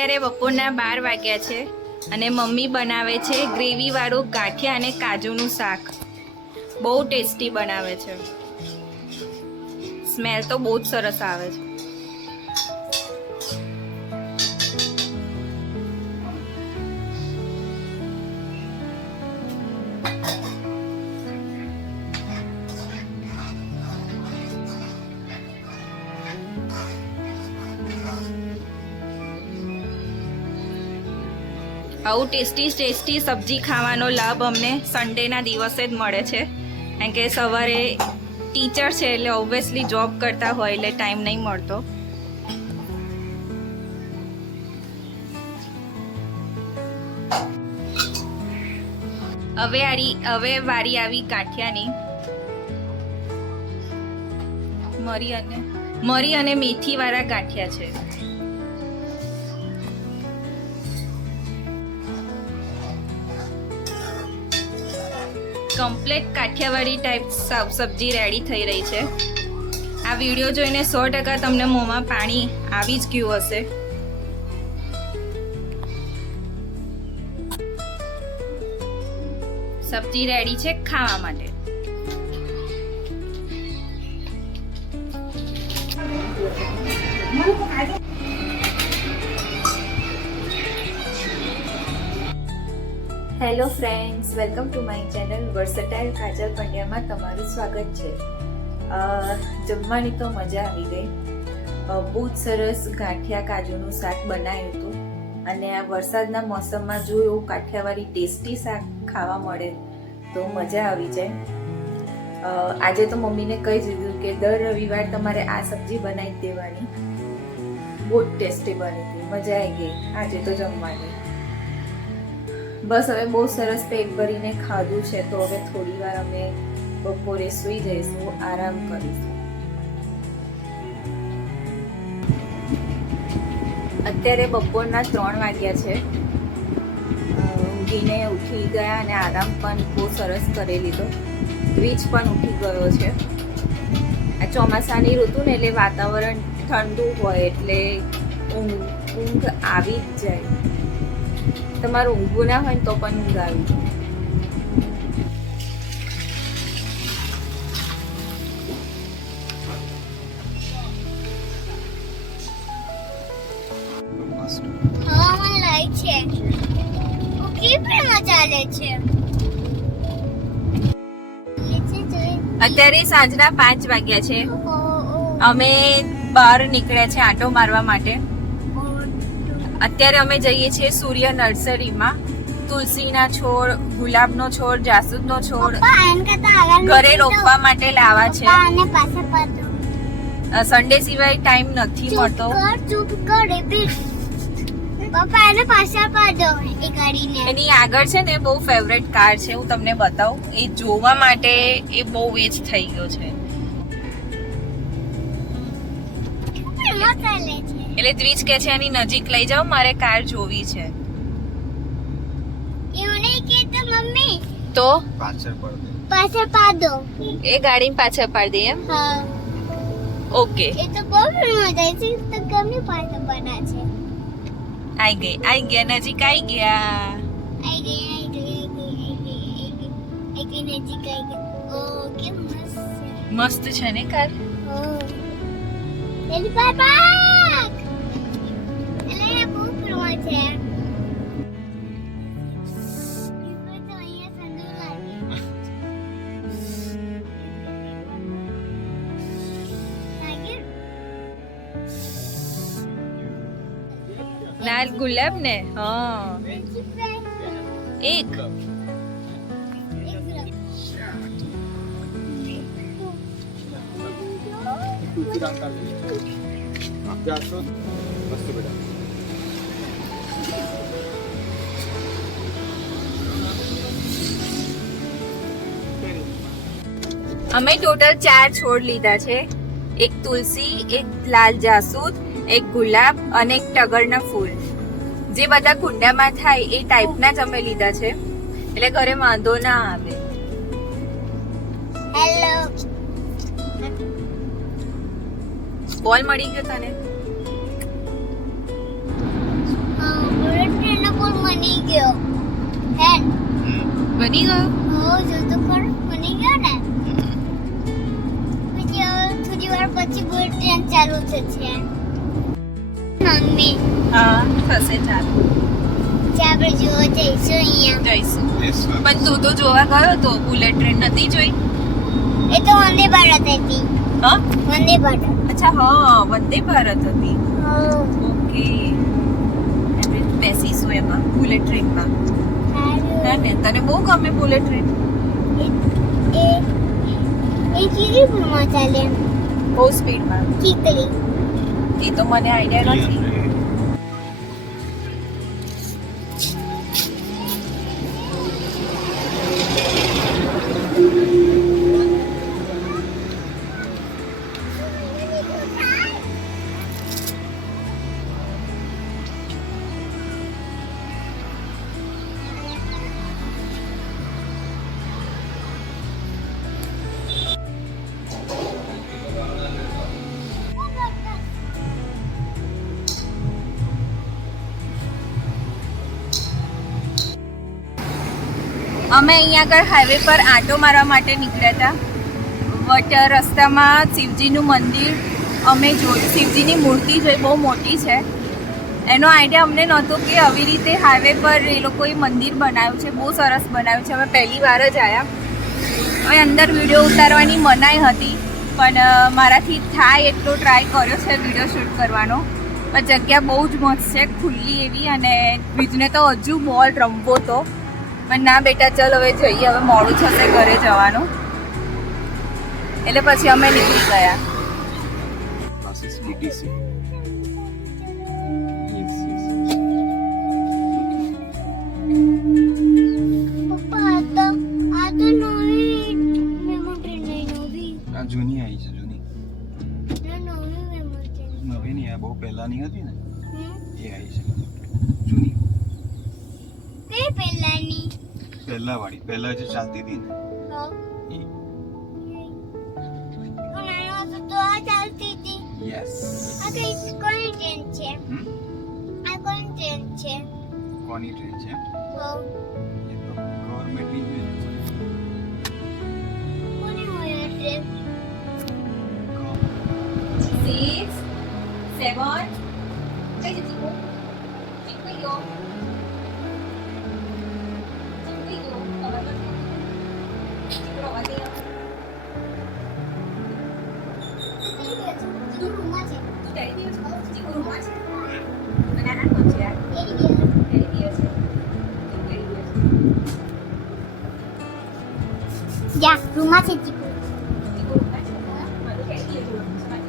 અત્યારે બપોરના 12 વાગ્યા છે અને મમ્મી બનાવે છે ગ્રેવીવાળું ગાંઠિયા અને કાજુનું શાક. બહુ ટેસ્ટી બનાવે છે. સ્મેલ તો બહુ જ સરસ આવે છે. આવું ટેસ્ટી સબ્જી ખાવાનો લાભ અમને સન્ડેના દિવસે જ મળે છે, કારણ કે સવારે ટીચર છે એટલે ઓબ્વિયસલી જોબ કરતા હોય એટલે ટાઈમ નહીં મળતો. હવે વારી આવી ગાંઠિયાની. મરી અને મેથી વાળા ગાંઠિયા છે. કમ્પ્લીટ કાઠિયાવાડી ટાઈપ સબ્જી રેડી થઈ રહી છે. આ વિડીયો જોઈને 100% તમને મોંમાં પાણી આવી જ ગયું હશે. સબ્જી રેડી છે ખાવા માટે. Hello friends, welcome to my channel versatile Kajal પંડ્યામાં તમારું સ્વાગત છે. જમવાની તો મજા આવી ગઈ. બહુ જ સરસ ગાંઠિયા કાજુનું શાક બનાવ્યું હતું અને આ વરસાદના મોસમમાં જો એવું કાઠિયાવાડી ટેસ્ટી શાક ખાવા મળે તો મજા આવી જાય. આજે તો મમ્મીને કહી દીધું કે દર રવિવાર તમારે આ સબ્જી બનાવી દેવાની. બહુ જ ટેસ્ટી બની હતી, મજા આવી ગઈ આજે તો જમવાની. બસ હવે બહુ સરસ પેટ ભરીને ખાધું છે તો હવે થોડી વાર અમે બપોરે સૂઈ જઈશું, આરામ કરીશું. અત્યારે બપોરના 3 વાગ્યા છે. ઊંઘીને ઉઠી ગયા અને આરામ પણ બહુ સરસ કરી લીધો. દ્વિજ પણ ઉઠી ગયો છે. આ ચોમાસાની ઋતુ ને એટલે વાતાવરણ ઠંડુ હોય એટલે ઊંઘ આવી જ જાય. તમારું ઊંઘવું ના હોય ને તો પણ ઊંઘ આવી જાય. અત્યારે સાંજના 5 વાગ્યા છે. અમે બહાર નીકળ્યા છે આંટો મારવા માટે. અત્યારે અમે જઈએ છીએ સૂર્ય નર્સરીમાં. તુલસીના છોડ, ગુલાબનો છોડ, જાસૂદનો છોડ ઘરે રોપવા માટે લાવવા છે. સન્ડે સિવાય ટાઈમ નથી મળતો. એની આગળ છે ને બહુ ફેવરેટ કાર છે, હું તમને બતાવું. એ જોવા માટે એ બહુ વેચ થઈ ગયો છે. એટલે દ્વિજ કે છે એની નજીક લઈ જાઓ, મારે કાર જોવી છે. તો પાછળ પાડો. એ ગાડી પાછળ પાડી દે એમ? ઓકે. એ તો બહુ મજા આવી છે. તો ગમે પાછળ બના છે. આઈ ગયા નજીક આવી ગયા. મસ્ત છે ને કાર. લાલ ગુલાબ ને? હા, એક અમે ટોટલ 4 છોડ લીધા છે. એક તુલસી, એક લાલ જાસૂદ, એક ગુલાબ અને એક ટગરના ફૂલ. જે બધા કુંડામાં થાય એ ટાઈપના જ અમે લીધા છે, એટલે ઘરે વાંધો ના આવે. હેલો, બોલ મળી ગયો તને? પણ બની ગયો હે બની ગયો હો જો તો પણ બની ગયો ને પછી થોડી વાર પછી બુલેટ ટ્રેન ચાલુ થશે મમ્મી હા થશે ચાલો આપણે જોવા જઈશું અહીંયા જઈશું પણ તું તો જોવા ગયો તો બુલેટ ટ્રેન નથી જોઈ એ તો વંદે ભારત હતી હા વંદે ભારત અચ્છા હા વંદે ભારત હતી હો ઓકે આપણે બેસીશું એમાં બુલેટ ટ્રેનમાં હા ને તને બહુ ગમે બુલેટ ટ્રેન એ કીધી પૂરમાં ચાલે બહુ સ્પીડમાં કીકલી એ તો મને આઈડિયા નથી અમે અહીંયા આગળ હાઈવે પર આંટો મારવા માટે નીકળ્યા હતા બટ રસ્તામાં શિવજીનું મંદિર અમે જોયું શિવજીની મૂર્તિ જોઈ બહુ મોટી છે એનો આઈડિયા અમને નહોતો કે આવી રીતે હાઈવે પર એ લોકોએ મંદિર બનાવ્યું છે બહુ સરસ બનાવ્યું છે અમે પહેલી વાર જ આવ્યા હવે અંદર વિડીયો ઉતારવાની મનાઈ હતી પણ મારાથી થાય એટલો ટ્રાય કર્યો છે વિડીયો શૂટ કરવાનો પણ જગ્યા બહુ જ મસ્ત છે ખુલ્લી એવી અને બીજને તો હજુ બોલ રમવો તો પણ ના બેટા ચાલ હવે જઈએ હવે મોડું થશે ઘરે જવાનું એટલે પછી અમે નીકળી ગયા પપ્પા આ તો નવી મેમો ટ્રેન નવી આ જૂની આવી છે જૂની નવી મેમો ટ્રેન નવી નહીં આ બહુ પહેલાની હતી ને એ આવી છે જૂની કઈ પહેલાની પહેલા વાળી પહેલા જે ચાલતી હતી ને એ ઉનાળામાં તો આ ચાલતી હતી યસ આ કઈ કોની ટ્રેન છે આ કોની ટ્રેન છે કોની ટ્રેન છે હો એ તો ગવર્મેન્ટની ટ્રેન કોની હોય આ ટ્રેન 6 7 કઈ જતી હો ચીકુ યો ચીકુ યો ખબર નથી ચીકુ વાગે તું ટેડી છે ચીકુ રૂમમાં છે અને આ કોણ છે ટેડી છે યા રૂમમાં છે ચીકુ ચીકુ રૂમમાં છે મારું ટેડી રૂમમાં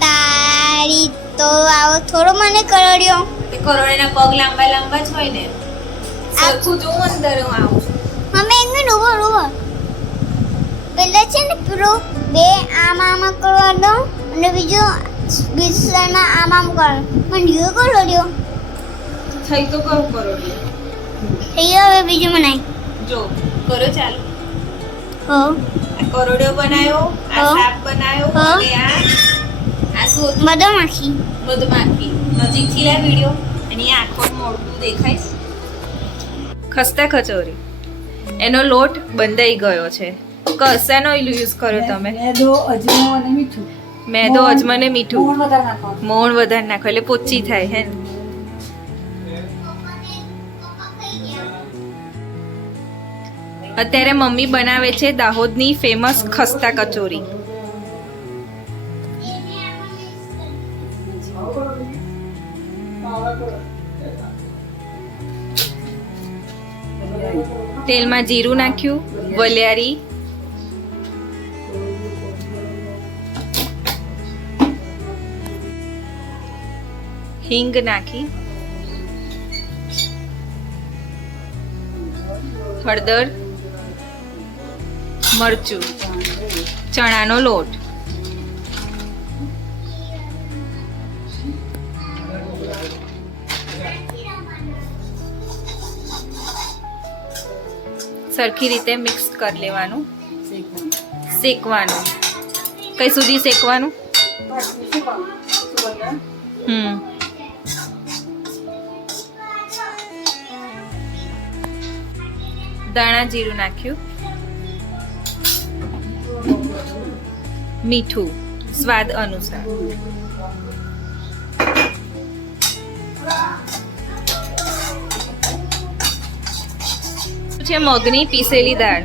તારી તો આવો થોડો મને કરડ્યો એ કોરોનાના પગ લાંબા લાંબા જ હોય ને સરખું જો અંદર હું આવું છું અમે એમને રોવો રોવો પેલા છે ને પેલો બે આમ કરવાનો અને બીજું સાઈડમાં આમ કરવાનું પણ યુ કરડ્યો થઈ તો કરું કરોડિયો થઈ હવે બીજું બનાય જો કરો ચાલો હો આ કરોડિયો બનાવ્યો આ હા. સાપ બનાવ્યો હા. અને આ શું મધમાખી મધમાખી નજીકથી લે વિડિયો અને આ આખો મોઢું દેખાય ખસ્તા કચોરી એનો લોટ બંધાઈ ગયો છે કશાનો યુઝ કર્યો તમે મેદો અજમો અને મીઠું મેદો અજમાને મીઠું મોણ વધારે નાખવાનું મોણ વધારે નાખો એટલે પોચી થાય હે ને અત્યારે મમ્મી બનાવે છે દાહોદની ફેમસ ખસ્તા કચોરી તેલમાં જીરું નાખ્યું વલિયારી હિંગ નાખી હળદર મરચું ચણાનો લોટ સરખી રીતે મિક્સ કરી લેવાનું, શેકવાનું. શેકવાનું. કઈ સુધી શેકવાનું? બસ શું કામ? શું બધા? દાણા જીરું નાખ્યું, મીઠું સ્વાદ અનુસાર. છે મગની પીસેલી દાળ.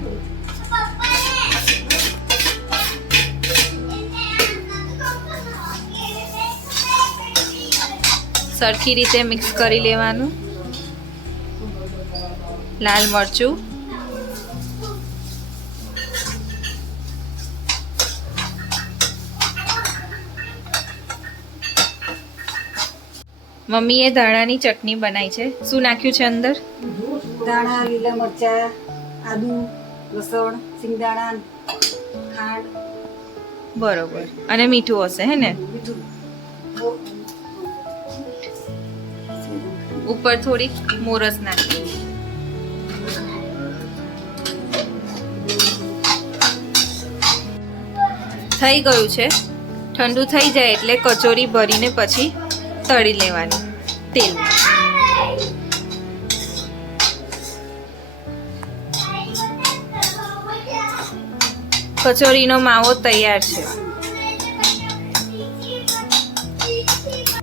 સરખી રીતે મિક્સ કરી લેવાનું. લાલ મરચું, મમ્મીએ ધાણાની ચટણી બનાવી છે. શું નાખ્યું છે અંદર? દાણા, લીલા મરચા, આદુ, લસણ, સિંગદાણા, ખાંડ, બરોબર. અને મીઠું હશે હે ને? મીઠું. ઉપર થોડીક મોરસ નાખી. થઈ ગયું છે. ઠંડુ થઈ જાય એટલે કચોરી ભરીને પછી તળી લેવાની તેલ. કચોરીનો માવો તૈયાર છે.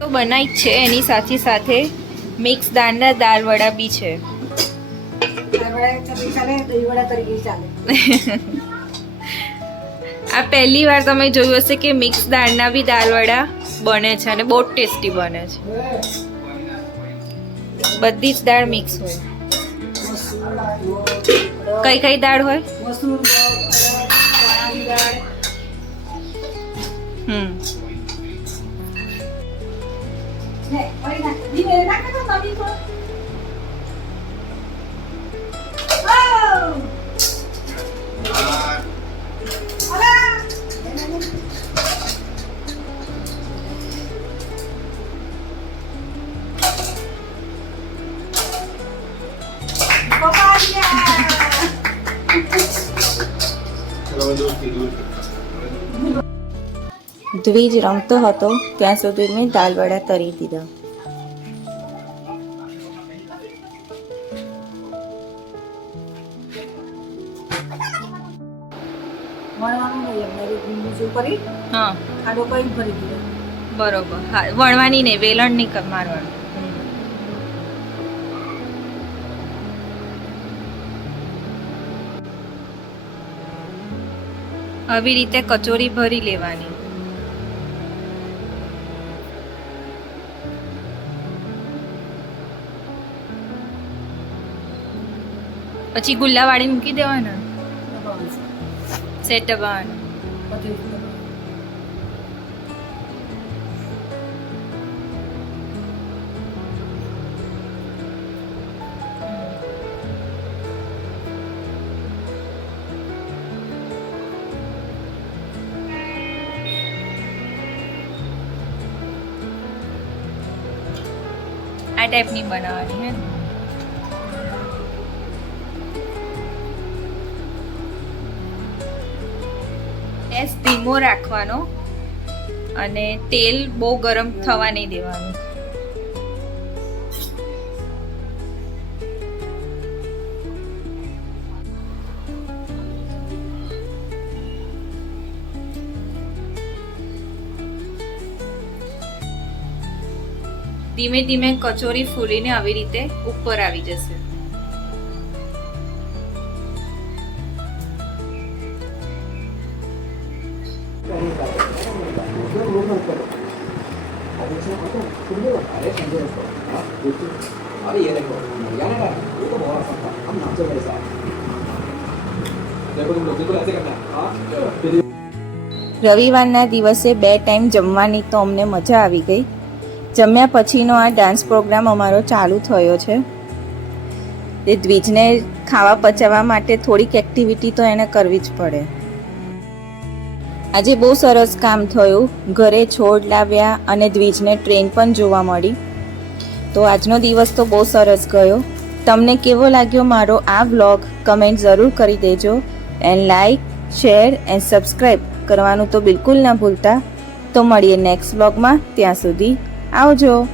તો બનાવી જ છે. એની સાથે સાથે મિક્સ દાળના દાળ વડા બી છે. દાળવડા તરીકે ચાલે, દહીંવડા તરીકે ચાલે. આ પહેલી વાર તમે જોયું હશે કે મિક્સ દાળના બી દાળ વડા બને છે અને બહુ ટેસ્ટી બને છે. બધી જ દાળ મિક્સ હોય. કઈ કઈ દાળ હોય? મસૂર, મગ, ચણાની દાળ. ને, વળી નાખ. ધીમે નાખ તો નવી થોડું. દ્વિજ રમતો હતો ત્યાં સુધી મેં દાળ વડા તરી દીધા. વણવાનું નહીં એમને બીજું કરી હા ખાડો કઈ ભરી દીધો. બરોબર. હા, વણવાની નહીં, વેલણ નહીં મારવાનું. આવી રીતે કચોરી ભરી લેવાની. પછી ગુલ્લા વાળી મૂકી દેવાના, સેટ દબાવવાનું. આ ટાઈપની બનાવવાની હે. ગેસ ધીમો રાખવાનો અને તેલ બહુ ગરમ થવા નહીં દેવાનું. ધીમે ધીમે કચોરી ફૂલીને આવી રીતે ઉપર આવી જશે. રવિવારના દિવસે 2 ટાઈમ જમવાની તો અમને મજા આવી ગઈ. જમ્યા પછીનો આ ડાન્સ પ્રોગ્રામ અમારો ચાલુ થયો છે. તે દ્વિજને ખાવા પચાવવા માટે થોડીક એક્ટિવિટી તો એને કરવી જ પડે. આજે બહુ સરસ કામ થયું. ઘરે છોડ લાવ્યા અને દ્વિજને ટ્રેન પણ જોવા મળી. તો આજનો દિવસ તો બહુ સરસ ગયો. તમને કેવો લાગ્યો મારો આ વ્લોગ કમેન્ટ જરૂર કરી દેજો. And like, share and subscribe કરવાનું તો બિલકુલ ના ભૂલતા. તો મળીએ નેક્સ્ટ વ્લોગમાં. ત્યાં સુધી આવજો.